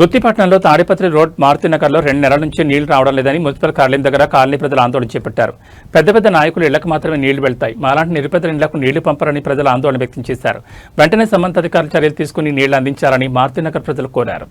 గుత్తిపట్నంలో Tadipatri road మారుతినగర్లో 2 నెలల నుంచి నీళ్లు రావడం లేదని మున్సిపల్ కార్యాలయం దగ్గర కాలనీ ప్రజలు ఆందోళన చేపట్టారు. పెద్ద పెద్ద నాయకులు ఇళ్లకు మాత్రమే నీళ్లు వెళ్తాయి, మాలాంటి నిరుపేదల ఇళ్లకు నీళ్లు పంపరని ప్రజలు ఆందోళన వ్యక్తం చేశారు. వెంటనే సంబంధిత అధికారులు చర్యలు తీసుకుని నీళ్లు అందించాలని మారుతినగర్ ప్రజలు కోరారు.